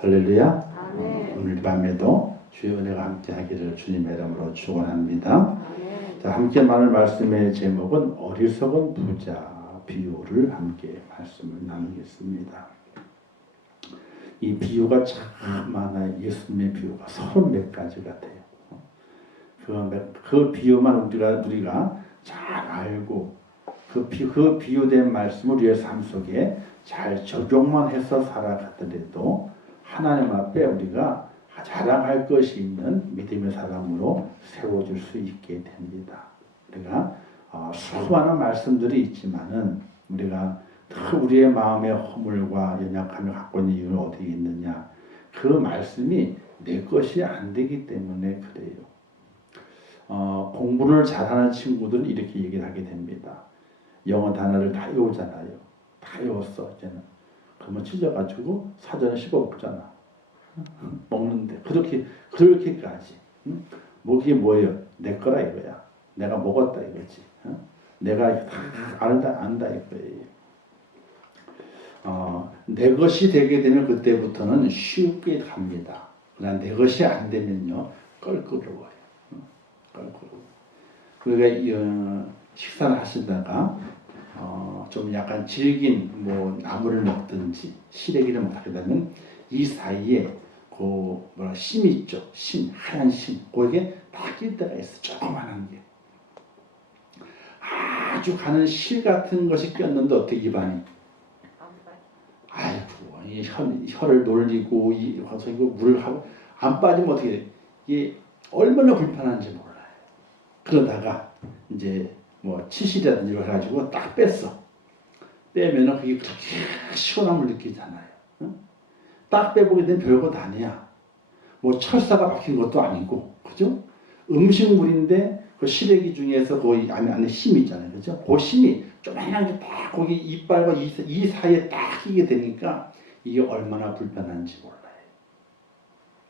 할렐루야. 아멘. 오늘 밤에도 주의 은혜가 함께 하기를 주님의 이름으로 축원합니다. 아멘. 자, 함께 나눌 말씀의 제목은 어리석은 부자 비유를 함께 말씀을 나누겠습니다. 이 비유가 참 많아요. 예수님의 비유가 34가지 같아요. 그 비유만 우리가 잘 알고 그 비유된 말씀을 우리의 삶 속에 잘 적용만 해서 살아가더라도 하나님 앞에 우리가 자랑할 것이 있는 믿음의 사람으로 세워질 수 있게 됩니다. 우리가 수많은 말씀들이 있지만은 우리가 우리의 마음의 허물과 연약함을 갖고 있는 이유는 어디에 있느냐? 그 말씀이 내 것이 안 되기 때문에 그래요. 공부를 잘하는 친구들은 이렇게 얘기를 하게 됩니다. 영어 단어를 다 외우잖아요. 다 외웠어 이제는. 그러면 찢어가지고 사전에 씹어먹잖아. 먹는데 그렇게까지. 그게 뭐예요? 내 거라 이거야. 내가 먹었다 이거지. 내가 다 안다 이거예요. 내 것이 되게 되면 그때부터는 쉽게 갑니다. 그러나 내 것이 안 되면요 껄끄러워요. 껄끄러워. 그러니까 식사를 하시다가 좀 약간 질긴 나물을 먹든지 시래기를 먹게 되면 이 사이에 심 있죠. 심, 하얀 심. 거기에 딱 낄 때가 있어. 조그만한 게. 아주 가는 실 같은 것이 꼈는데 어떻게 입안이? 아이고, 혀를 놀리고 물을 하고 안 빠지면 어떻게 돼? 이게 얼마나 불편한지 몰라요. 그러다가 이제 치실이라든지 이걸 해가지고 딱 뺐어. 빼면은 그게 그렇게 시원함을 느끼잖아요. 응? 딱 빼보게 되면 별것 아니야. 철사가 박힌 것도 아니고, 그죠? 음식물인데 그 시래기 중에서 거기 안에 심이 있잖아요, 그죠? 그 심이 조그만한 게 딱 거기 이빨과 이 사이에 딱 끼게 되니까 이게 얼마나 불편한지 몰라요.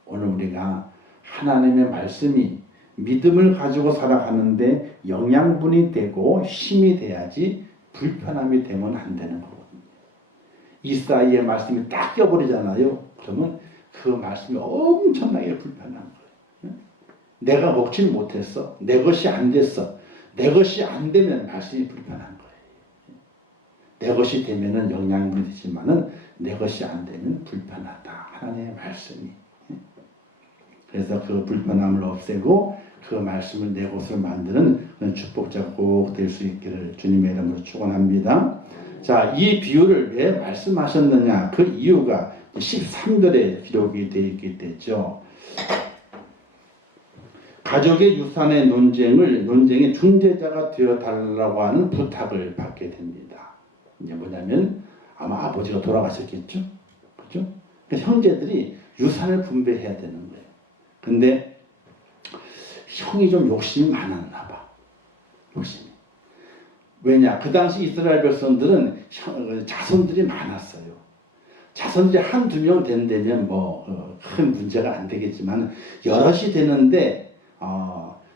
오늘 우리가 하나님의 말씀이 믿음을 가지고 살아가는데 영양분이 되고 힘이 돼야지 불편함이 되면 안 되는 거거든요. 이 사이에 말씀이 딱 껴버리잖아요. 그러면 그 말씀이 엄청나게 불편한 거예요. 내가 먹지를 못했어. 내 것이 안 됐어. 내 것이 안 되면 말씀이 불편한 거예요. 내 것이 되면은 영양분이 되지만은 내 것이 안 되면 불편하다. 하나님의 말씀이. 그래서 그 불편함을 없애고 그 말씀을 내 것으로 만드는 그런 축복자 꼭 될 수 있기를 주님의 이름으로 축원합니다. 자, 이 비유를 왜 말씀하셨느냐? 그 이유가 13절에 기록이 되어 있게 되죠. 가족의 유산의 논쟁의 중재자가 되어 달라고 하는 부탁을 받게 됩니다. 이제 뭐냐면 아마 아버지가 돌아가셨겠죠? 그죠? 그래서 형제들이 유산을 분배해야 되는 거예요. 근데 형이 좀 욕심이 많았나 봐. 욕심이. 왜냐? 그 당시 이스라엘 백성들은 자손들이 많았어요. 자손들이 한두 명 된다면 큰 문제가 안 되겠지만 여럿이 되는데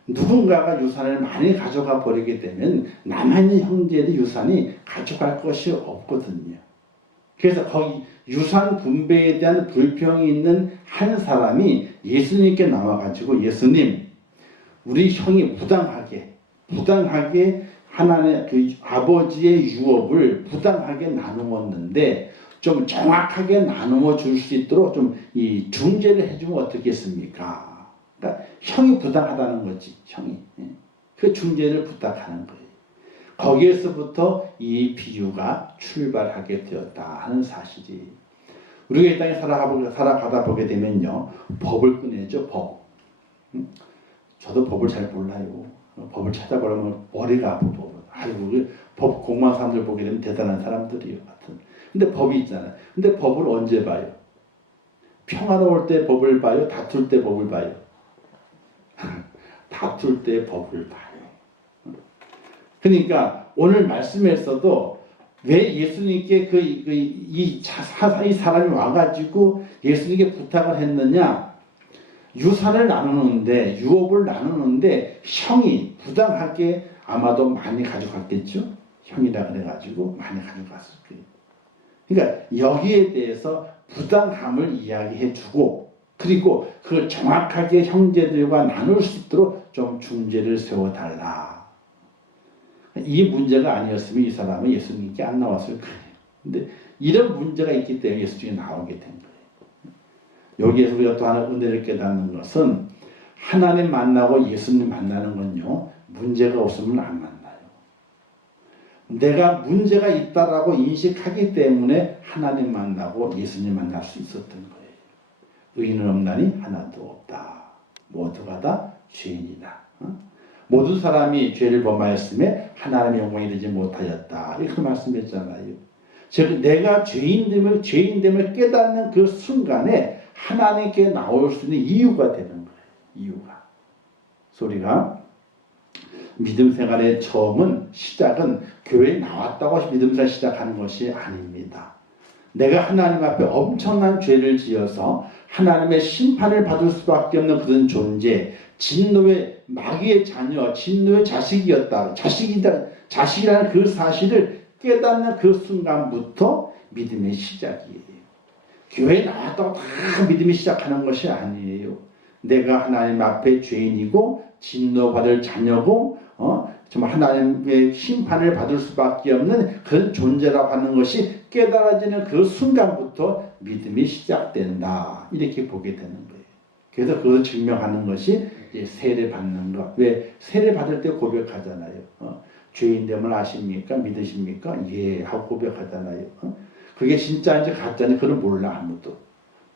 누군가가 유산을 많이 가져가 버리게 되면 남아있는 형제의 유산이 가져갈 것이 없거든요. 그래서 거기 유산 분배에 대한 불평이 있는 한 사람이 예수님께 나와가지고 예수님, 우리 형이 부당하게 하나님의 그 아버지의 유업을 부당하게 나누었는데 좀 정확하게 나누어 줄 수 있도록 좀 이 중재를 해주면 어떻겠습니까? 그러니까 형이 부당하다는 거지, 형이. 그 중재를 부탁하는 거예요. 거기에서부터 이 비유가 출발하게 되었다 하는 사실이. 우리가 이 땅에 살아가다 보게 되면요, 법을 꺼내죠, 법. 저도 법을 잘 몰라요. 법을 찾아보려면 머리가 아프고, 법 공부한 사람들 보게 되면 대단한 사람들이요. 근데 법이 있잖아요. 근데 법을 언제 봐요? 평화로울 때 법을 봐요? 다툴 때 법을 봐요? 다툴 때 법을 봐요. 그러니까 오늘 말씀에서도 왜 예수님께 이 사람이 와가지고 예수님께 부탁을 했느냐? 유산을 나누는데, 유업을 나누는데 형이 부당하게 아마도 많이 가져갔겠죠? 형이라 그래가지고 많이 가져갔을 거예요. 그러니까 여기에 대해서 부당함을 이야기해주고 그리고 그 정확하게 형제들과 나눌 수 있도록 좀 중재를 세워달라. 이 문제가 아니었으면 이 사람은 예수님께 안 나왔을 거예요. 근데 이런 문제가 있기 때문에 예수님이 나오게 된 거예요. 여기에서 우리가 또 하나 은혜를 깨닫는 것은 하나님 만나고 예수님 만나는 건요. 문제가 없으면 안 만나요. 내가 문제가 있다라고 인식하기 때문에 하나님 만나고 예수님 만날 수 있었던 거예요. 의인은 없나니 하나도 없다. 모두가 다 죄인이다. 모든 사람이 죄를 범하였음에 하나님의 영광이 되지 못하였다. 이렇게 말씀했잖아요. 즉 내가 죄인됨을 깨닫는 그 순간에 하나님께 나올 수 있는 이유가 되는 거예요. 이유가. 소리가 믿음 생활의 처음은 시작은 교회에 나왔다고 믿음 생활 시작하는 것이 아닙니다. 내가 하나님 앞에 엄청난 죄를 지어서 하나님의 심판을 받을 수밖에 없는 그런 존재, 진노의 마귀의 자녀, 진노의 자식이라는 그 사실을 깨닫는 그 순간부터 믿음의 시작이에요. 교회에 나왔다고 다 믿음이 시작하는 것이 아니에요. 내가 하나님 앞에 죄인이고 진노받을 자녀고 정말 하나님의 심판을 받을 수밖에 없는 그런 존재라고 하는 것이 깨달아지는 그 순간부터 믿음이 시작된다. 이렇게 보게 되는 거예요. 그래서 그것을 증명하는 것이 세례 받는 것. 왜 세례 받을 때 고백하잖아요. 죄인됨을 아십니까? 믿으십니까? 예 하고 고백하잖아요. 그게 진짜인지 가짜인지 그걸 몰라 아무도.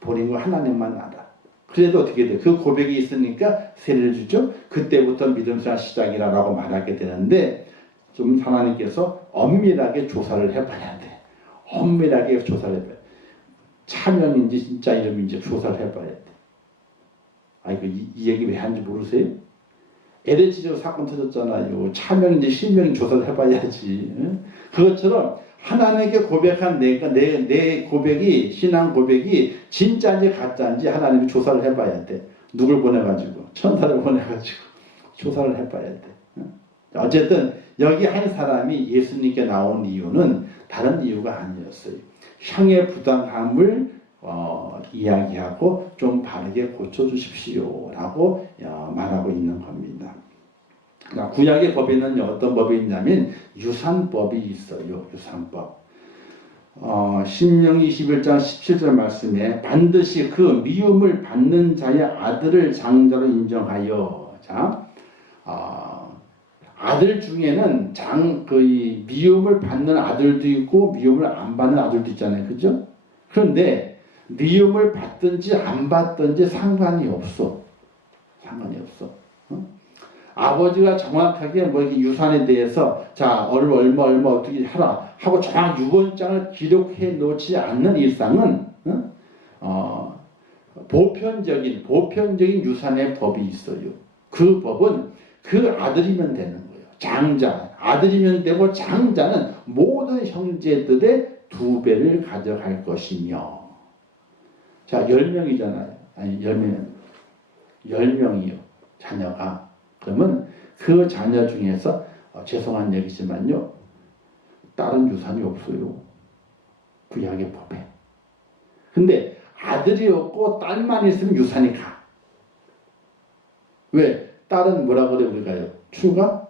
본인과 하나님만 알아. 그래도 어떻게 돼? 그 고백이 있으니까 세례를 주죠. 그때부터 믿음생활 시작이라고 말하게 되는데 좀 하나님께서 엄밀하게 조사를 해봐야 돼. 엄밀하게 조사를 해봐야 돼. 차명인지 진짜 이름인지 조사를 해봐야 돼. 아이고 이 얘기 왜 하는지 모르세요? LH지로 사건 터졌잖아요. 차명인지 실명인지 조사를 해봐야지. 그것처럼 하나님께 고백한 내 고백이 신앙 고백이 진짜인지 가짜인지 하나님이 조사를 해봐야 돼. 누굴 보내가지고 천사를 보내가지고 조사를 해봐야 돼. 어쨌든 여기 한 사람이 예수님께 나온 이유는 다른 이유가 아니었어요. 형의 부당함을 이야기하고 좀 바르게 고쳐주십시오 라고 말하고 있는 겁니다. 구약의 법에는 어떤 법이 있냐면 유산법이 있어요. 유산법. 신명기 21장 17절 말씀에 반드시 그 미움을 받는 자의 아들을 장자로 인정하여. 자, 아들 중에는 이 미움을 받는 아들도 있고 미움을 안 받는 아들도 있잖아요. 그죠? 그런데 미움을 받든지 안 받든지 상관이 없어. 상관이 없어. 아버지가 정확하게 유산에 대해서 자 얼마 어떻게 하라 하고 정확 유언장을 기록해 놓지 않는 이상은 보편적인 유산의 법이 있어요. 그 법은 그 아들이면 되는 거예요. 장자 아들이면 되고 장자는 모든 형제들의 2배를 가져갈 것이며. 자 10명이잖아요. 아니 10명이요. 자녀가. 그러면 그 자녀 중에서 죄송한 얘기지만요. 다른 유산이 없어요. 구약의 법에. 근데 아들이 없고 딸만 있으면 유산이 가. 왜? 딸은 뭐라 그래 우리가요? 추가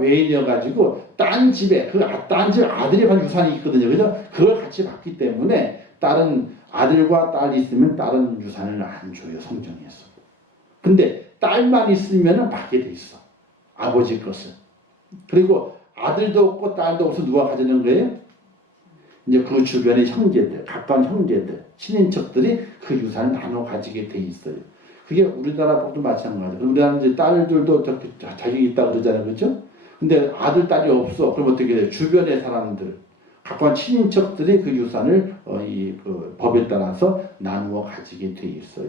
외인이어가지고 딴 집에 딴 집 아들이 받은 유산이 있거든요. 그래서 그걸 같이 받기 때문에 딸은 아들과 딸이 있으면 딸은 유산을 안 줘요. 성경에서. 근데 딸만 있으면 받게 돼 있어. 아버지 것을. 그리고 아들도 없고 딸도 없어 누가 가지는 거예요? 이제 그 주변의 형제들, 가까운 형제들, 친인척들이 그 유산을 나눠 가지게 돼 있어요. 그게 우리나라도 마찬가지예요. 우리나라는 이제 딸들도 자격이 있다고 그러잖아요. 그렇죠? 근데 아들, 딸이 없어. 그럼 어떻게 돼요? 주변의 사람들, 가까운 친인척들이 그 유산을 그 법에 따라서 나누어 가지게 돼 있어요.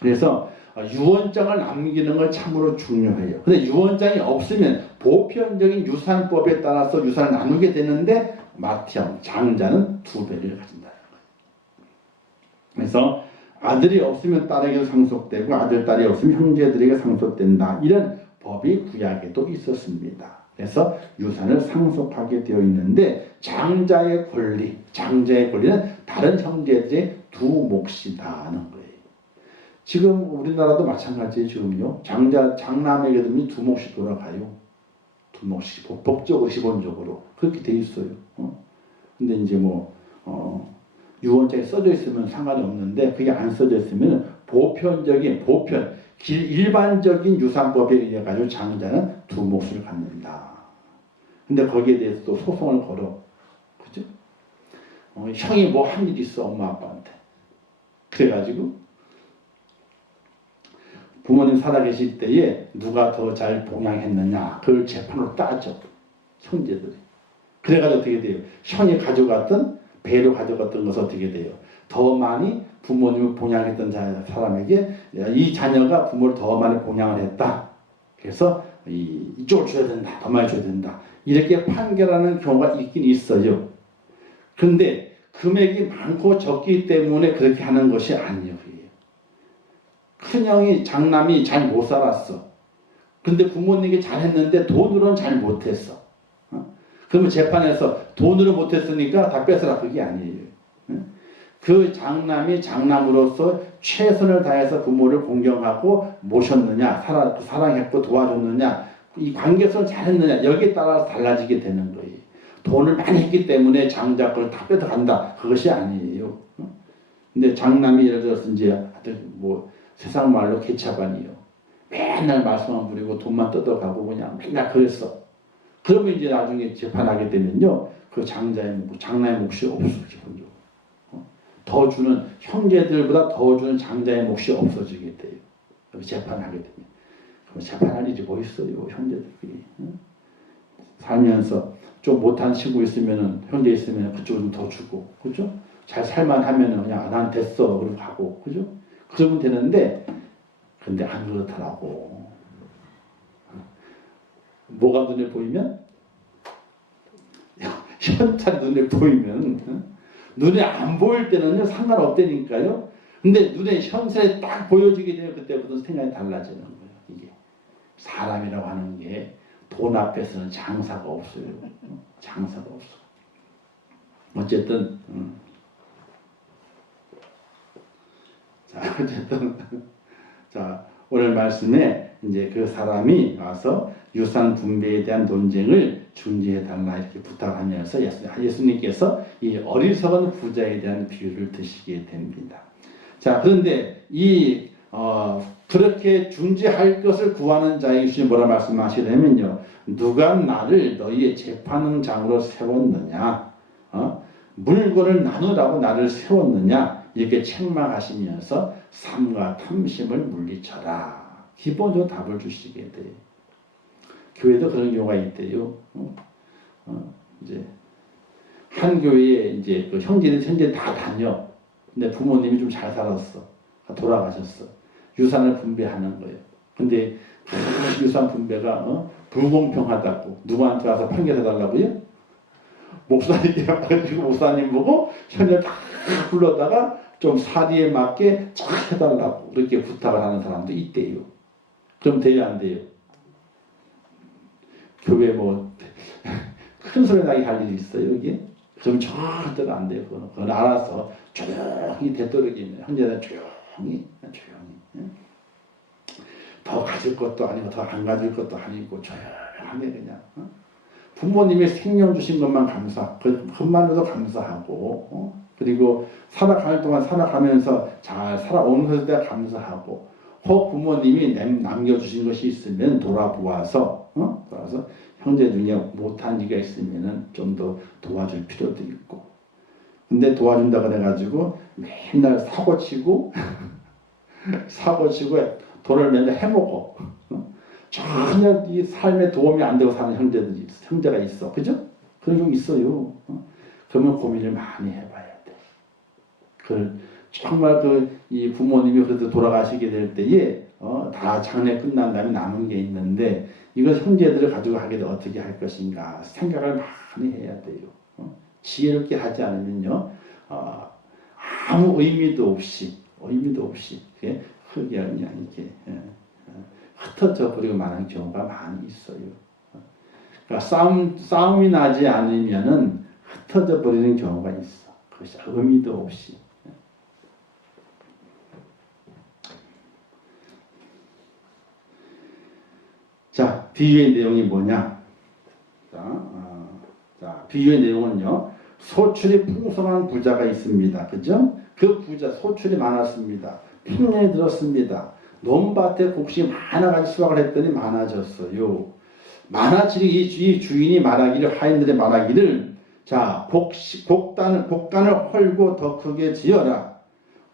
그래서 유언장을 남기는 건 참으로 중요해요. 근데 유언장이 없으면 보편적인 유산법에 따라서 유산을 나누게 되는데 맏형, 장자는 2배를 가진다는 거예요. 그래서 아들이 없으면 딸에게 상속되고 아들, 딸이 없으면 형제들에게 상속된다. 이런 법이 구약에도 있었습니다. 그래서 유산을 상속하게 되어 있는데 장자의 권리는 다른 형제들의 두 몫이다는 거예요. 지금 우리나라도 마찬가지예요. 지금요. 장남에게 되면 두 몫이 돌아가요. 두 몫이 법적으로 기본적으로 그렇게 돼 있어요. 근데 이제 유언장에 써져 있으면 상관이 없는데 그게 안 써져 있으면 일반적인 유산법에 의해 가지고 장자는 두 몫을 갖는다. 근데 거기에 대해서 또 소송을 걸어. 그죠? 형이 뭐 한 일 있어 엄마 아빠한테. 그래가지고 부모님 살아계실 때에 누가 더 잘 봉양했느냐 그걸 재판으로 따져 형제들이. 그래가지고 어떻게 돼요? 형이 가져갔던 배로 가져갔던 것은 어떻게 돼요? 더 많이 부모님을 봉양했던 사람에게 이 자녀가 부모를 더 많이 봉양을 했다. 그래서 이쪽을 줘야 된다. 더 많이 줘야 된다. 이렇게 판결하는 경우가 있긴 있어요. 그런데 금액이 많고 적기 때문에 그렇게 하는 것이 아니에요. 큰형이 장남이 잘 못 살았어. 근데 부모님에게 잘했는데 돈으로는 잘 못했어. 그러면 재판에서 돈으로 못했으니까 다 뺏어라. 그게 아니에요. 그 장남이 장남으로서 최선을 다해서 부모를 공경하고 모셨느냐, 사랑했고 도와줬느냐, 이 관계성을 잘했느냐, 여기에 따라서 달라지게 되는 거예요. 돈을 많이 했기 때문에 장자 걸 다 뺏어간다. 그것이 아니에요. 근데 장남이 예를 들어서 이제 세상 말로 개차반이요. 맨날 말씀만 부리고 돈만 뜯어가고 그냥 맨날 그랬어. 그러면 이제 나중에 재판하게 되면요. 그 장남의 몫이 없어. 기본적으로. 더 주는 형제들보다 더 주는 장자의 몫이 없어지게 돼요. 재판하게 되면. 그럼 재판할 일이 뭐 있어요. 형제들끼리. 살면서 좀 못한 친구 있으면은 형제 있으면 그쪽은 더 주고. 그죠? 잘 살만하면은 그냥 난 됐어. 그러고 가고. 그죠? 그러면 되는데 근데 안 그렇더라고. 뭐가 눈에 보이면? 현찰 눈에 보이면 눈에 안 보일 때는요 상관없다니까요. 근데 눈에 현찰이 딱 보여지게 되면 그때부터 생각이 달라지는 거예요. 이게 사람이라고 하는 게 돈 앞에서는 장사가 없어요. 장사가 없어. 어쨌든 자, 오늘 말씀에 이제 그 사람이 와서 유산 분배에 대한 논쟁을 중지해 달라 이렇게 부탁하면서 예수님께서 이 어리석은 부자에 대한 비유를 드시게 됩니다. 자, 그런데 그렇게 중지할 것을 구하는 자에게 주님 뭐라 말씀하시냐면요. 누가 나를 너희의 재판장으로 세웠느냐? 물건을 나누라고 나를 세웠느냐? 이렇게 책망하시면서 삶과 탐심을 물리쳐라. 기본적으로 답을 주시게 돼요. 교회도 그런 경우가 있대요. 이제 한 교회에 이제 그 형제들 다 다녀. 근데 부모님이 좀 잘 살았어. 돌아가셨어. 유산을 분배하는 거예요. 근데 그 유산 분배가 불공평하다고 누구한테 와서 판결해달라고요? 목사님께 와가지고 목사님 보고 형제 다 불러다가 좀 사리에 맞게 잘 해달라고 그렇게 부탁을 하는 사람도 있대요. 그럼 돼요, 안 돼요? 교회 큰 소리 나게 할 일이 있어요, 이게? 그럼 절대로 안 돼요. 그건 알아서 조용히 되도록이면 형제는 조용히 더 가질 것도 아니고 더 안 가질 것도 아니고 조용하게 그냥 부모님이 생명 주신 것만 그것만으로도 감사하고 그리고 살아갈 동안 살아가면서 잘 살아오는 것에 대해 감사하고 혹 부모님이 남겨주신 것이 있으면 돌아보아서 형제 중에 못한 일이 있으면 좀 더 도와줄 필요도 있고 근데 도와준다 그래가지고 맨날 사고치고 돈을 맨날 해먹어 전혀 이 삶에 도움이 안 되고 사는 형제가 있어. 그죠? 그런 경우 있어요. 그러면 고민을 많이 해봐야 돼. 정말 이 부모님이 그래도 돌아가시게 될 때에 다 장례 끝난 다음에 남은 게 있는데 이걸 형제들을 가지고 하게 되면 어떻게 할 것인가 생각을 많이 해야 돼요. 지혜롭게 하지 않으면요 아무 의미도 없이 그냥 이렇게 흩어져 버리고 마는 경우가 많이 있어요. 그러니까 싸움이 나지 않으면은 흩어져 버리는 경우가 있어. 그것이 의미도 없이. 자, 비유의 내용이 뭐냐? 자, 비유의 내용은요. 소출이 풍성한 부자가 있습니다. 그죠? 그 부자 소출이 많았습니다. 풍년이 들었습니다. 논밭에 곡식이 많아가지고 수확을 했더니 많아졌어요. 많아지니 이 주인이 말하기를 하인들의 말하기를 자 곡간을 헐고 더 크게 지어라.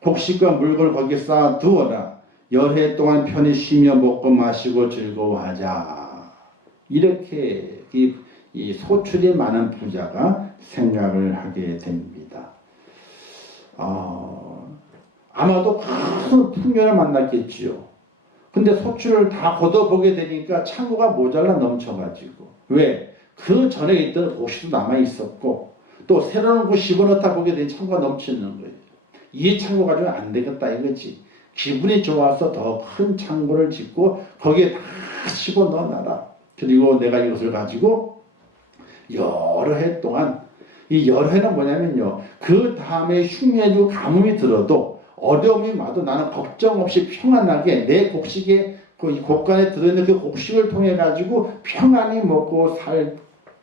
곡식과 물건을 거기에 쌓아 두어라. 열해 동안 편히 쉬며 먹고 마시고 즐거워하자. 이렇게 이 소출이 많은 부자가 생각을 하게 됩니다. 아마도 큰 풍년을 만났겠지요. 근데 소출을 다 걷어보게 되니까 창고가 모자라 넘쳐가지고 왜? 그 전에 있던 곡식도 남아있었고 또 새로운 곳 집어넣다 보게 되니 창고가 넘치는 거예요. 이 창고 가지고 안 되겠다 이거지. 기분이 좋아서 더 큰 창고를 짓고 거기에 다 집어넣어놔라. 그리고 내가 이것을 가지고 여러 해 동안 이 여러 해는 뭐냐면요. 그 다음에 흉내도 가뭄이 들어도 어려움이 와도 나는 걱정 없이 평안하게 내 곡식에 이 곡간에 들어있는 그 곡식을 통해 가지고 평안히 먹고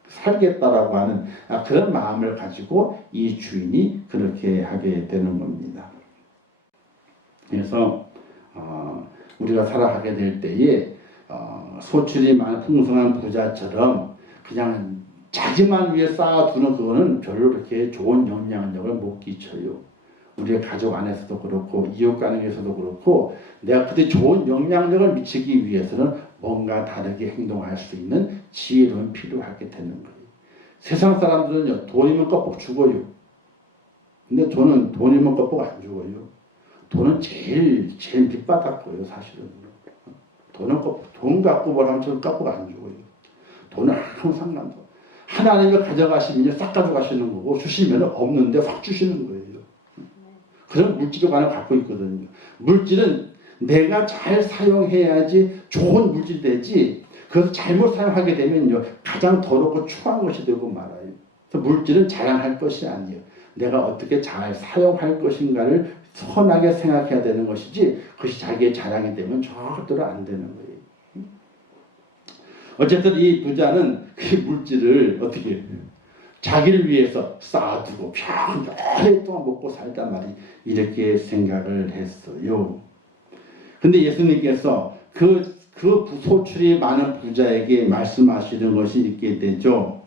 살겠다라고 하는 그런 마음을 가지고 이 주인이 그렇게 하게 되는 겁니다. 그래서 우리가 살아가게 될 때에 소출이 많은 풍성한 부자처럼 그냥 자기만 위해 쌓아두는 그거는 별로 그렇게 좋은 영향력을 못 끼쳐요. 우리의 가족 안에서도 그렇고 이웃 관계에서도 그렇고 내가 그때 좋은 영향력을 미치기 위해서는 뭔가 다르게 행동할 수 있는 지혜로움이 필요하게 되는 거예요. 세상 사람들은요 돈이면 껌뻑 죽어요. 근데 저는 돈이면 껌뻑 안 죽어요. 돈은 제일 밑바닥거예요 사실은. 돈 갖고 뭘 하면 저는 껌뻑 안 죽어요. 돈은 항상 난다. 하나님을 가져가시면 싹 가져가시는 거고 주시면 없는데 확 주시는 거예요. 그런 물질관을 갖고 있거든요. 물질은 내가 잘 사용해야지 좋은 물질이 되지 그것을 잘못 사용하게 되면요 가장 더럽고 추한 것이 되고 말아요. 그래서 물질은 자랑할 것이 아니에요. 내가 어떻게 잘 사용할 것인가를 선하게 생각해야 되는 것이지 그것이 자기의 자랑이 되면 절대로 안 되는 거예요. 어쨌든 이 부자는 그 물질을 어떻게 자기를 위해서 쌓아두고 평생 동안 먹고 살단 말이 이렇게 생각을 했어요. 근데 예수님께서 그 소출이 많은 부자에게 말씀하시는 것이 있게 되죠.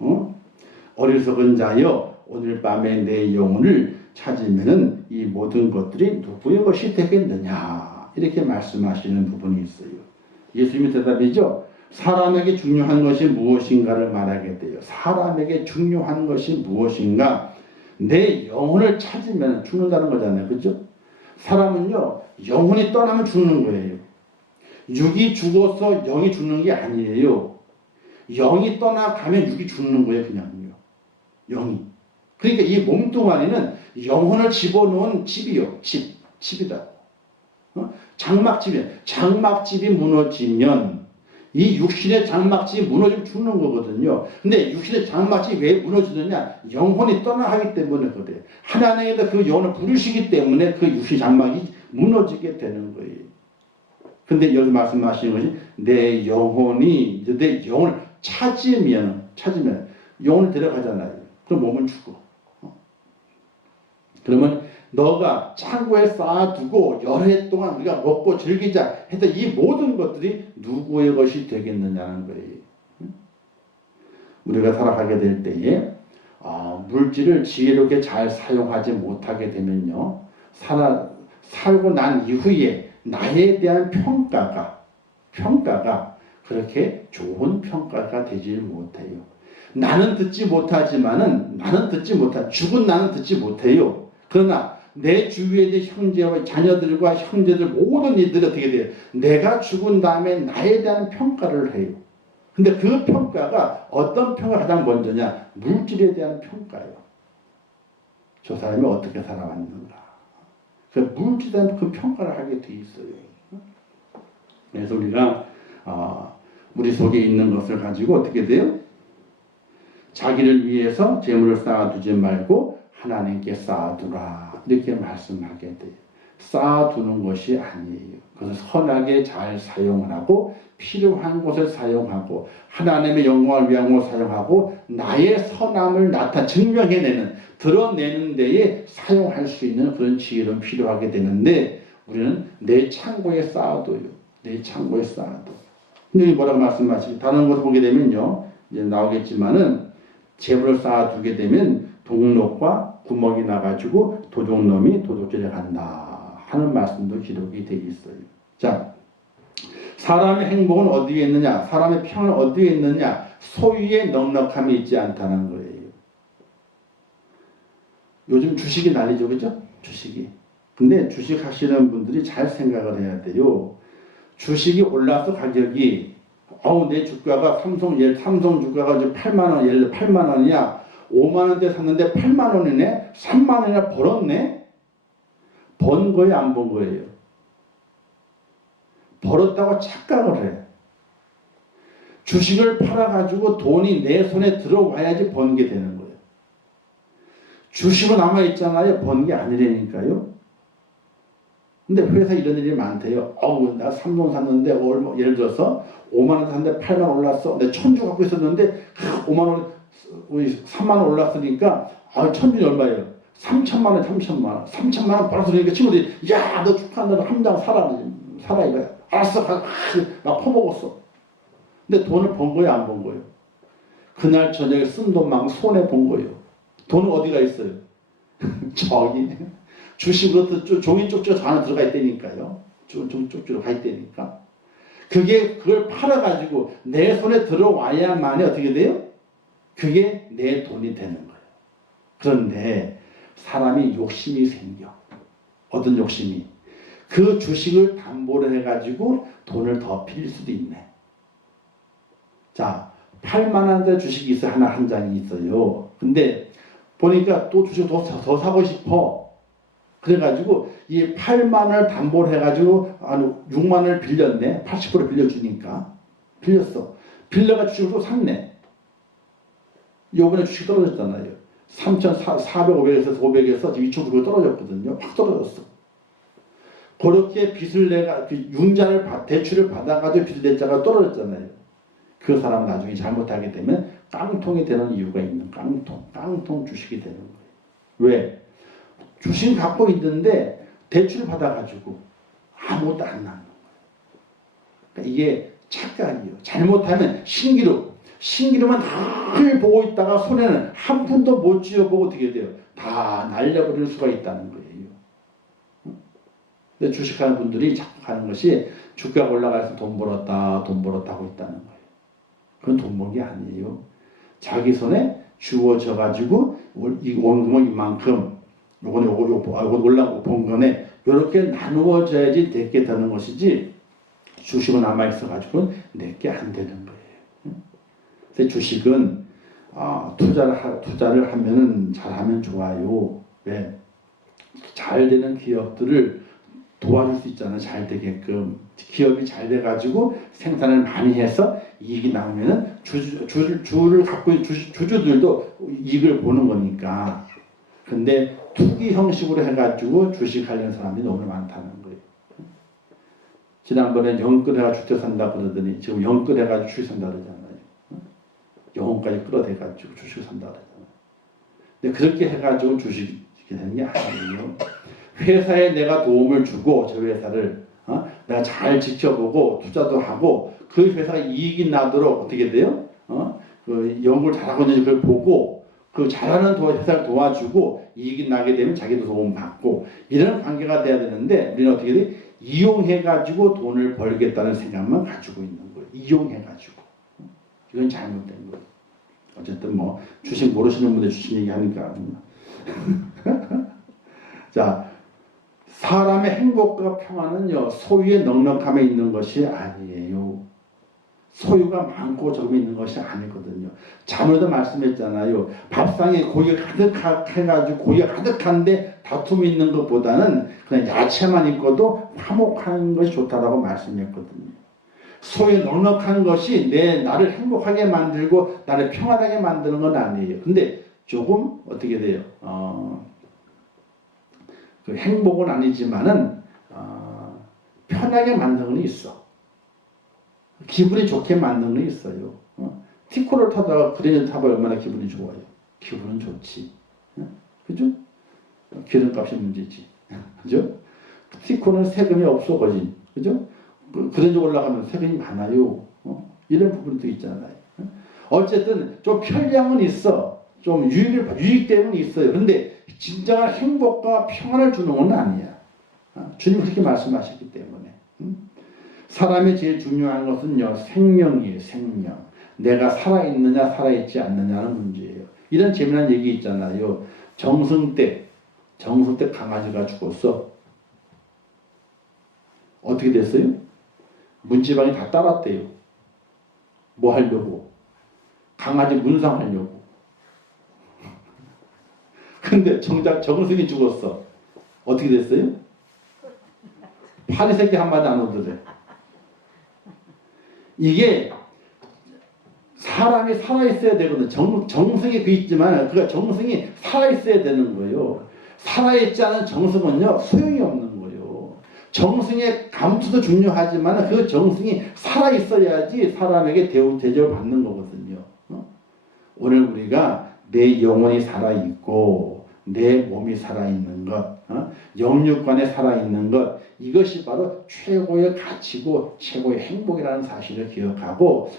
어리석은 자여 오늘 밤에 내 영혼을 찾으면은 이 모든 것들이 누구의 것이 되겠느냐 이렇게 말씀하시는 부분이 있어요. 예수님의 대답이죠. 사람에게 중요한 것이 무엇인가를 말하게 돼요. 사람에게 중요한 것이 무엇인가? 내 영혼을 찾으면 죽는다는 거잖아요. 그죠? 사람은요, 영혼이 떠나면 죽는 거예요. 육이 죽어서 영이 죽는 게 아니에요. 영이 떠나가면 육이 죽는 거예요, 그냥요. 영이. 그러니까 이 몸뚱아리는 영혼을 집어넣은 집이요. 집이다. 장막집이 무너지면 이 육신의 장막집이 무너지면 죽는 거거든요. 근데 육신의 장막집이 왜 무너지느냐? 영혼이 떠나가기 때문에 그래요. 하나님께서 그 영혼을 부르시기 때문에 그 육신 장막이 무너지게 되는 거예요. 근데 여기 말씀하시는 것이 내 영혼을 찾으면 영혼을 데려가잖아요. 그럼 몸은 죽어. 그러면 너가 창고에 쌓아두고 여러 해 동안 우리가 먹고 즐기자 했던 이 모든 것들이 누구의 것이 되겠느냐는 거예요. 우리가 살아가게 될 때에 물질을 지혜롭게 잘 사용하지 못하게 되면요. 살고 난 이후에 나에 대한 평가가 그렇게 좋은 평가가 되지 못해요. 죽은 나는 듣지 못해요. 그러나 내 주위에 있는 형제와 자녀들과 형제들 모든 이들이 어떻게 돼요? 내가 죽은 다음에 나에 대한 평가를 해요. 근데 그 평가가 어떤 평가가 가장 먼저냐? 물질에 대한 평가예요. 저 사람이 어떻게 살아왔는가. 그 물질에 대한 그 평가를 하게 돼 있어요. 그래서 우리가 우리 속에 있는 것을 가지고 어떻게 돼요? 자기를 위해서 재물을 쌓아두지 말고 하나님께 쌓아두라. 이렇게 말씀하게 돼요. 쌓아두는 것이 아니에요. 그것을 선하게 잘 사용을 하고 필요한 곳에 사용하고 하나님의 영광을 위한 곳에 사용하고 나의 선함을 증명해내는 드러내는 데에 사용할 수 있는 그런 지혜는 필요하게 되는데 우리는 내 창고에 쌓아둬요. 내 창고에 쌓아둬. 근데 뭐라고 말씀하시죠? 다른 것을 보게 되면요. 이제 나오겠지만은 재물을 쌓아두게 되면 동록과 구멍이 나가지고 도둑놈이 도둑질에 간다 하는 말씀도 기록이 되어 있어요. 자, 사람의 행복은 어디에 있느냐? 사람의 평안은 어디에 있느냐? 소유에 넉넉함이 있지 않다는 거예요. 요즘 주식이 난리죠, 그죠? 주식이. 근데 주식 하시는 분들이 잘 생각을 해야 돼요. 주식이 올라서 가격이 내 주가가 삼성 주가가 지금 8만 원, 예를 들어 8만 원이야. 5만 원대 샀는데 8만 원이네. 3만 원이나 벌었네. 번 거예요, 안 번 거예요? 벌었다고 착각을 해. 주식을 팔아가지고 돈이 내 손에 들어와야지 번 게 되는 거예요. 주식으로 남아있잖아요. 번 게 아니라니까요. 근데 회사 이런 일이 많대요. 나 삼성 샀는데 예를 들어서 5만 원 샀는데 8만 원 올랐어. 내가 천주 갖고 있었는데 5만 원, 3만 원 올랐으니까 천주는 얼마예요? 3천만 원, 3천만 원 벌었으니까 친구들이 야, 너 축하한다. 한 장 사라 이거야. 알았어. 막 퍼먹었어. 근데 돈을 번 거예요, 안 번 거예요? 그날 저녁에 쓴 돈만큼 손해 본 거예요. 돈은 어디가 있어요? 저기 주식으로 종이 쪽지가 저 안에 들어가 있다니까요. 종이 쪽지로 가 있다니까. 그걸 팔아가지고 내 손에 들어와야만이 어떻게 돼요? 그게 내 돈이 되는 거예요. 그런데 사람이 욕심이 생겨. 어떤 욕심이? 그 주식을 담보로 해가지고 돈을 더 빌릴 수도 있네. 자, 8만 원짜리 주식이 있어요. 한 장이 있어요. 근데 보니까 또 주식 더 사고 싶어. 그래가지고 이 8만 원을 담보로 해가지고 6만 원을 빌렸네. 80% 빌려주니까. 빌렸어. 빌려가 주식을 또 샀네. 요번에 주식 떨어졌잖아요. 3,400, 500에서 500에서 2,900 떨어졌거든요. 확 떨어졌어. 그렇게 빚을 융자를 대출을 받아가지고 빚을 냈자가 떨어졌잖아요. 그 사람은 나중에 잘못하게 되면 깡통이 되는 이유가 있는 깡통 주식이 되는 거예요. 왜? 주식 갖고 있는데 대출 받아가지고 아무것도 안 나는 거예요. 그러니까 이게 착각이에요. 잘못하면 신기루만 늘 보고 있다가 손에는 한 푼도 못 쥐어보고 어떻게 돼요? 다 날려버릴 수가 있다는 거예요. 근데 주식하는 분들이 자꾸 하는 것이 주가가 올라가서 돈 벌었다 하고 있다는 거예요. 그건 돈 번 게 아니에요. 자기 손에 주어져 가지고 이 원금은 이만큼 요거 올라오고 본 거네 이렇게 나누어져야지 내게 되는 것이지 주식은 남아있어 가지고 내게 안 되는 거예요. 그래서 주식은 투자를 하면은 잘하면 좋아요. 왜? 잘 되는 기업들을 도와줄 수 있잖아요. 잘 되게끔. 기업이 잘 돼가지고 생산을 많이 해서 이익이 나오면은 주를 갖고 있는 주주들도 이익을 보는 거니까. 근데 투기 형식으로 해가지고 주식하려는 사람들이 너무 많다는 거예요. 지난번에 영끌해가지고 주택 산다 그러더니 지금 영끌해가지고 주식 산다 그러잖아요. 영혼까지 끌어대가지고 주식 산다 그러잖아요. 근데 그렇게 해가지고 주식이 되는 게 아니에요. 회사에 내가 도움을 주고 저 회사를 내가 잘 지켜보고 투자도 하고 그 회사가 이익이 나도록 어떻게 돼요? 그 연구를 잘하고 있는지 그걸 보고 그 잘하는 회사를 도와주고 이익이 나게 되면 자기도 도움 받고 이런 관계가 돼야 되는데 우리는 어떻게 돼? 이용해가지고 돈을 벌겠다는 생각만 가지고 있는 거예요. 이용해가지고. 이건 잘못된 거예요. 어쨌든 뭐 주식 모르시는 분들 주식 얘기하니까. 자, 사람의 행복과 평안은요 소유의 넉넉함에 있는 것이 아니에요. 소유가 많고 적음에 있는 것이 아니거든요. 자문에도 말씀했잖아요. 밥상에 고기가 가득해가지고 고기가 가득한데 다툼이 있는 것보다는 그냥 야채만 있고도 화목한 것이 좋다라고 말씀했거든요. 소위 넉넉한 것이 나를 행복하게 만들고 나를 평안하게 만드는 건 아니에요. 근데 조금 어떻게 돼요? 그 행복은 아니지만은 편하게 만드는 건 있어. 기분이 좋게 만드는 건 있어요. 티코를 타다가 그랜저 타면 얼마나 기분이 좋아요. 기분은 좋지. 그죠? 기름값이 문제지. 그죠? 티코는 세금이 없어 거진. 그죠? 그랜저 올라가면 세금이 많아요. 이런 부분도 있잖아요. 어쨌든 좀 편리함은 있어. 좀 유익됨은 있어요. 근데 진정한 행복과 평안을 주는 건 아니야. 주님 그렇게 말씀하셨기 때문에. 사람이 제일 중요한 것은요, 생명이에요, 생명. 내가 살아있느냐, 살아있지 않느냐는 문제예요. 이런 재미난 얘기 있잖아요. 정승 때 강아지가 죽었어. 어떻게 됐어요? 문지방이 다 따랐대요. 뭐 하려고? 강아지 문상하려고. 근데 정작 정승이 죽었어. 어떻게 됐어요? 파리 새끼 한마디 안 오더래. 이게 사람이 살아있어야 되거든. 정승이 그 있지만 그가 정승이 살아있어야 되는 거예요. 살아있지 않은 정승은요 소용이 없는 거예요. 정승의 감수도 중요하지만 그 정승이 살아있어야지 사람에게 대접을 받는 거거든요. 오늘 우리가 내 영혼이 살아있고 내 몸이 살아있는 것, 영육간에 살아있는 것, 이것이 바로 최고의 가치고 최고의 행복이라는 사실을 기억하고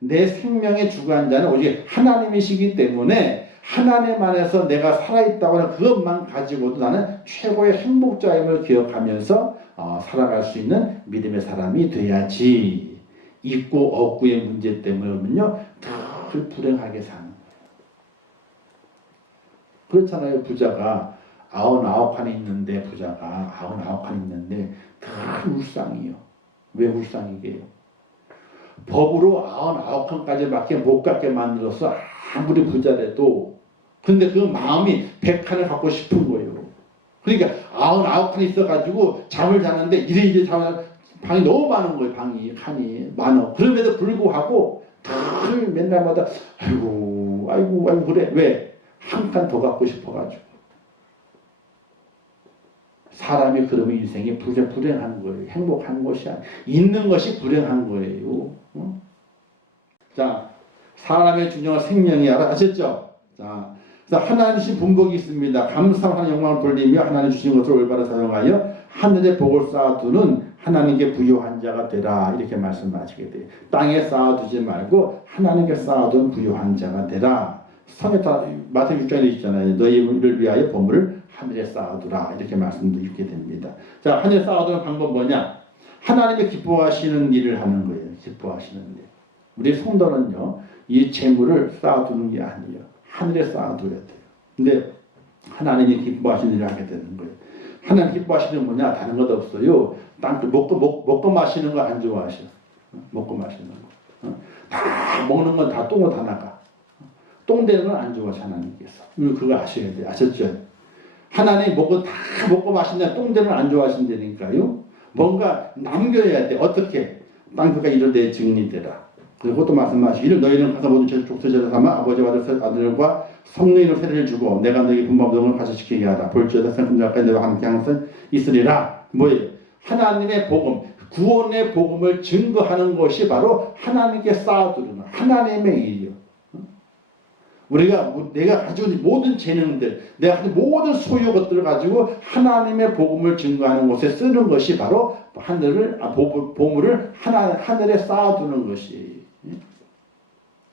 내 생명의 주관자는 오직 하나님이시기 때문에 하나님 안에서 내가 살아있다고 하는 그것만 가지고도 나는 최고의 행복자임을 기억하면서 살아갈 수 있는 믿음의 사람이 돼야지. 있고 없고의 문제 때문에는요 늘 불행하게 사는 거예요. 그렇잖아요. 부자가 99칸이 있는데 부자가 99칸이 있는데 다 울상이요. 왜 울상이게요? 법으로 99칸까지밖에 못 갖게 만들어서 아무리 부자래도 근데 그 마음이 100칸을 갖고 싶은 거예요. 그러니까 99칸이 있어가지고 잠을 자는데 이리저리 잠을 방이 너무 많은 거예요. 칸이 많아. 그럼에도 불구하고 늘 맨날마다 아이고 그래. 왜? 한 칸 더 갖고 싶어가지고. 사람이 그러면 인생이 불행한 거예요. 행복한 것이 아니에요. 있는 것이 불행한 거예요. 자, 사람의 중요한 생명이 알아셨죠? 자, 하나님신 분복이 있습니다. 감사하는 영광을 돌리며 하나님 주신 것을 올바로 사용하여 하늘에 복을 쌓아두는 하나님께 부요한 자가 되라. 이렇게 말씀하시게 돼요. 땅에 쌓아두지 말고 하나님께 쌓아둔 부요한 자가 되라. 성에 마태복음 6장에 있잖아요. 너희를 위하여 보물을 하늘에 쌓아두라. 이렇게 말씀도 읽게 됩니다. 자, 하늘에 쌓아두는 방법 뭐냐? 하나님이 기뻐하시는 일을 하는 거예요. 기뻐하시는 일. 우리 성도는요, 이 재물을 쌓아두는 게 아니에요. 하늘에 쌓아둬야 돼요. 근데 하나님이 기뻐하시는 일을 하게 되는 거예요. 하나님 기뻐하시는 건 뭐냐? 다른 것 없어요. 먹고 마시는 거 안 좋아하셔. 먹고 마시는 거. 다 먹는 건 다 똥으로 다 나가. 똥 되는 건 안 좋아하셔, 하나님께서. 그거 아셔야 돼요. 아셨죠? 하나님 다 먹고 마신다 똥 되는 건 안 좋아하신다니까요. 뭔가 남겨야 돼. 어떻게? 땅크가 이런 데 증인이 되라. 그리고 또 말씀하시기를 너희는 가서 모든 족쇄제를 삼아 아버지와 아들과 성령으로 세례를 주고 내가 너희 분모들을 가서시키게 하라. 볼지어다 생존자까지 너희와 함께 항상 있으리라. 뭐예요? 하나님의 복음, 구원의 복음을 증거하는 것이 바로 하나님께 쌓아두는 하나님의 일이요. 내가 가지고 있는 모든 재능들, 내가 가지고 모든 소유 것들을 가지고 하나님의 복음을 증거하는 곳에 쓰는 것이 바로 보물을 하늘에 쌓아두는 것이에요.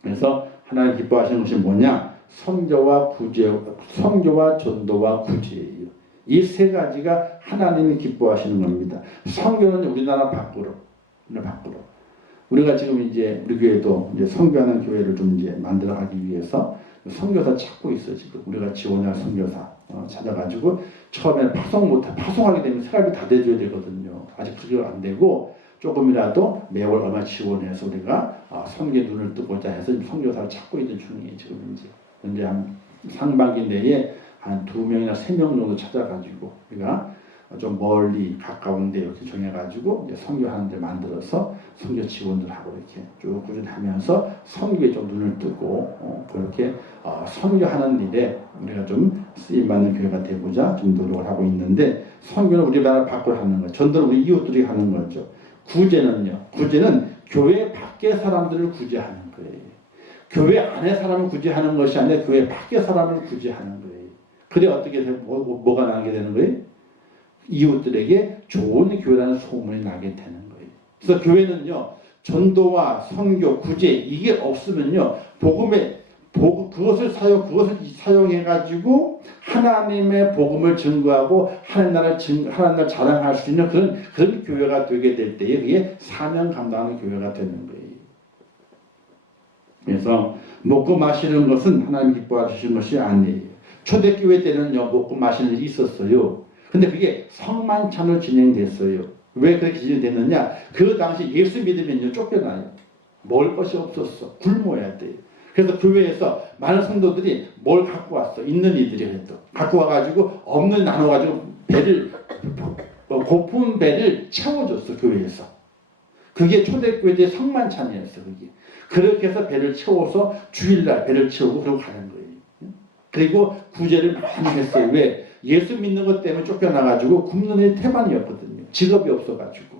그래서 하나님 기뻐하시는 것이 뭐냐? 선교와 전도와 구제예요. 이 세 가지가 하나님이 기뻐하시는 겁니다. 선교는 우리나라 밖으로. 우리가 지금 이제 우리 교회도 이제 선교하는 교회를 좀 이제 만들어가기 위해서 선교사 찾고 있어 지금. 우리가 지원할 선교사 찾아가지고 처음에 파송하게 되면 사람이 다 돼줘야 되거든요. 아직 그게 안 되고 조금이라도 매월 얼마 지원해서 우리가 선교에 눈을 뜨고자 해서 선교사를 찾고 있는 중이에요. 지금 현재 한 상반기 내에 한 2명이나 3명 정도 찾아가지고 우리가 좀 멀리 가까운데 이렇게 정해가지고 선교하는 데 만들어서 선교 지원들하고 이렇게 쭉 꾸준히 하면서 선교에 좀 눈을 뜨고 그렇게 선교하는 일에 우리가 좀 쓰임받는 교회가 되고자 좀 노력을 하고 있는데, 선교는 우리나라 밖으로 하는 거죠. 전도는 우리 이웃들이 하는 거죠. 구제는 교회 밖의 사람들을 구제하는 거예요. 교회 안에 사람을 구제하는 것이 아니라 교회 밖의 사람을 구제하는 거예요. 그래 어떻게 뭐가 나게 되는 거예요? 이웃들에게 좋은 교회라는 소문이 나게 되는 거예요. 그래서 교회는요, 전도와 선교, 구제 이게 없으면요, 그것을 사용해가지고 하나님의 복음을 증거하고 하나님 나라를 자랑할 수 있는 그런 교회가 되게 될 때에 그게 사명 감당하는 교회가 되는 거예요. 그래서 먹고 마시는 것은 하나님 기뻐하시는 것이 아니에요. 초대교회 때는요, 먹고 마시는 일이 있었어요. 근데 그게 성만찬으로 진행됐어요. 왜 그렇게 진행됐느냐? 그 당시 예수 믿으면요, 쫓겨나요. 먹을 것이 없었어. 굶어야 돼요. 그래서 교회에서 많은 성도들이 뭘 갖고 왔어. 있는 이들이 해도 갖고 와가지고 없는 나눠가지고 고픈 배를 채워줬어. 교회에서. 그게 초대교회 때 성만찬이었어. 그게. 그렇게 해서 배를 채워서 주일날 배를 채우고 그러고 가는 거예요. 그리고 구제를 많이 했어요. 왜? 예수 믿는 것 때문에 쫓겨나가지고 굶는 일이 태반이었거든요. 직업이 없어가지고.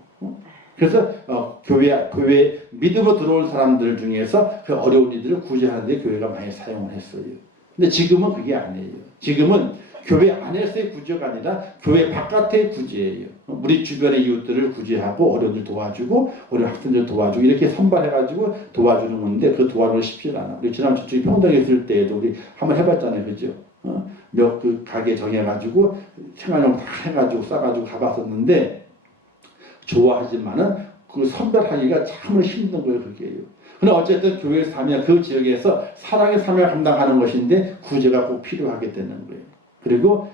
그래서 교회 믿음으로 들어온 사람들 중에서 그 어려운 이들을 구제하는 데 교회가 많이 사용을 했어요. 근데 지금은 그게 아니에요. 지금은 교회 안에서의 구제가 아니라 교회 바깥의 구제예요. 우리 주변의 이웃들을 구제하고 어려운들 도와주고 어려운 학생들 도와주고 이렇게 선발해가지고 도와주는 건데, 그 도와주는 쉽지 않아. 우리 지난 저쪽에 평당에 있을 때에도 우리 한번 해봤잖아요. 그죠? 그 가게 정해가지고 생활용 다 해가지고 싸가지고 가봤었는데, 좋아하지만은 그 선별하기가 참 힘든 거예요. 그게요. 근데 어쨌든 교회에서 하면 그 지역에서 사랑의 사명을 감당하는 것인데 구제가 꼭 필요하게 되는 거예요. 그리고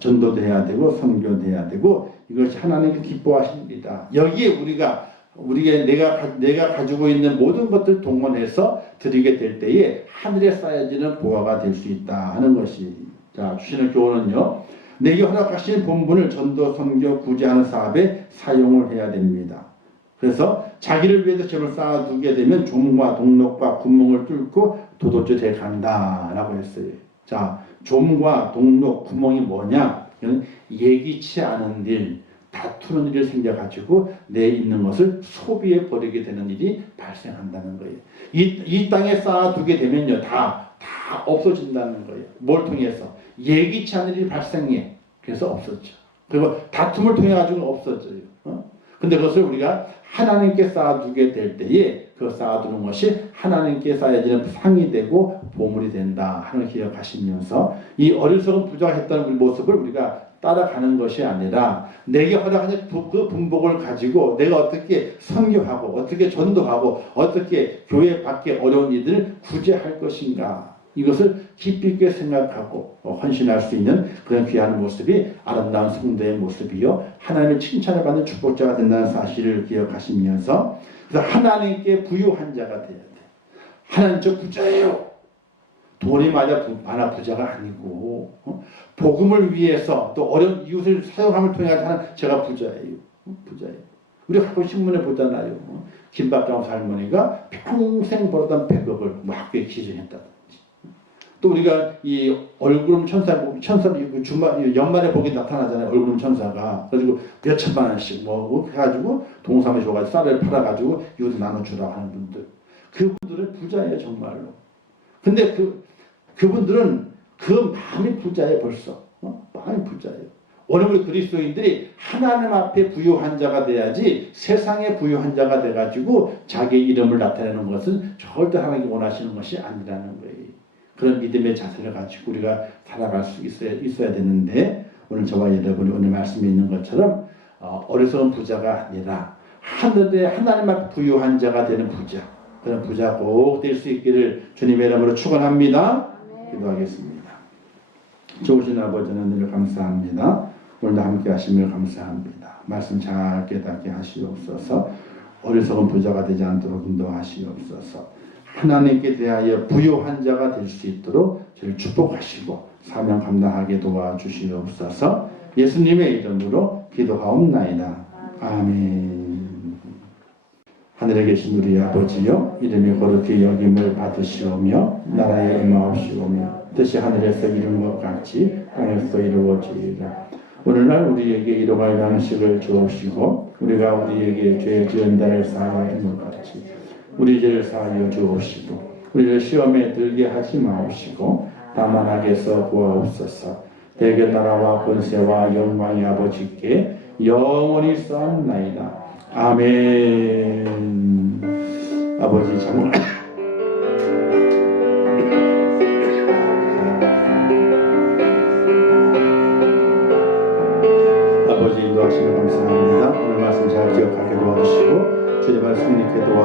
전도도 해야 되고 선교도 해야 되고, 이것이 하나님이 기뻐하십니다. 여기에 내가 가지고 있는 모든 것들 동원해서 드리게 될 때에 하늘에 쌓여지는 보화가 될 수 있다 하는 것이, 자, 주시는 교훈은요, 내게 허락하신 본분을 전도, 선교, 구제하는 사업에 사용을 해야 됩니다. 그래서 자기를 위해서 재물 쌓아두게 되면 좀과 동록과 구멍을 뚫고 도둑질 해 간다라고 했어요. 자, 좀과 동록, 구멍이 뭐냐? 예기치 않은 일, 다투는 일이 생겨가지고 내 있는 것을 소비해 버리게 되는 일이 발생한다는 거예요. 이 땅에 쌓아두게 되면요, 다 없어진다는 거예요. 뭘 통해서? 예기치 않은 일이 발생해. 그래서 없어져. 그리고 다툼을 통해 가지고 없어져요. 근데 그것을 우리가 하나님께 쌓아두게 될 때에 그 쌓아두는 것이 하나님께 쌓여지는 상이 되고 보물이 된다 하는 걸 기억하시면서, 이 어리석은 부자가 했던 우리 모습을 우리가 따라가는 것이 아니라 내게 허락하신 그 분복을 가지고 내가 어떻게 선교하고 어떻게 전도하고 어떻게 교회 밖에 어려운 이들을 구제할 것인가, 이것을 깊이 있게 생각하고 헌신할 수 있는 그런 귀한 모습이 아름다운 성도의 모습이요, 하나님의 칭찬을 받는 축복자가 된다는 사실을 기억하시면서, 그래서 하나님께 부유한 자가 되어야 돼. 하나님 저 부자예요. 돈이 많아 부자가 아니고, 복음을 위해서 또 어려운 이웃을 사용함을 통해 하는 제가 부자예요. 부자예요. 우리가 가끔 신문에 보잖아요. 김밥장수 할머니가 평생 벌었던 100억을 학교에 기증했다. 또 우리가 이 얼굴음 천사 연말에 보기 나타나잖아요. 얼굴음 천사가. 그래가지고 몇 천만 원씩 뭐 해가지고 동사무소 줘가지고 쌀을 팔아가지고 이웃에 나눠주라고 하는 분들. 그분들은 부자예요, 정말로. 근데 그분들은 그 마음이 부자예요, 벌써. 마음이 부자예요. 오늘 우리 그리스도인들이 하나님 앞에 부유한 자가 돼야지, 세상에 부유한 자가 돼가지고 자기 이름을 나타내는 것은 절대 하나님이 원하시는 것이 아니라는 거예요. 그런 믿음의 자세를 가지고 우리가 살아갈 수 있어야 되는데, 오늘 저와 여러분이 오늘 말씀에 있는 것처럼 어리석은 부자가 아니라 하늘에 하나님 앞 부유한 자가 되는 부자, 그런 부자 꼭 될 수 있기를 주님의 이름으로 축원합니다. 기도하겠습니다. 좋으신 아버지 하나님을 감사합니다. 오늘도 함께 하심을 감사합니다. 말씀 잘 깨닫게 하시옵소서. 어리석은 부자가 되지 않도록 인도하시옵소서. 하나님께 대하여 부유한 자가 될 수 있도록 저를 축복하시고 사명 감당하게 도와주시옵소서. 예수님의 이름으로 기도하옵나이다. 아멘. 하늘에 계신 우리 아버지여, 이름이 거룩히 여김을 받으시오며 나라에 임하옵시오며 뜻이 하늘에서 이룬 것 같이 땅에서 이루어지이다. 오늘날 우리에게 일용할 양식을 주옵시고 우리가 우리에게 죄 지은 자를 사하여 준 것 같이 우리 죄를 사하여 주옵시고 우리를 시험에 들게 하지 마옵시고 다만 악에서 구하옵소서. 대개 나라와 권세와 영광이 아버지께 영원히 쌓옵나이다. 아멘. 아버지 정말 아버지 인도하시면 감사합니다. 오늘 말씀 잘 기억하게 도와주시고 주님 말씀 믿게 도와주시고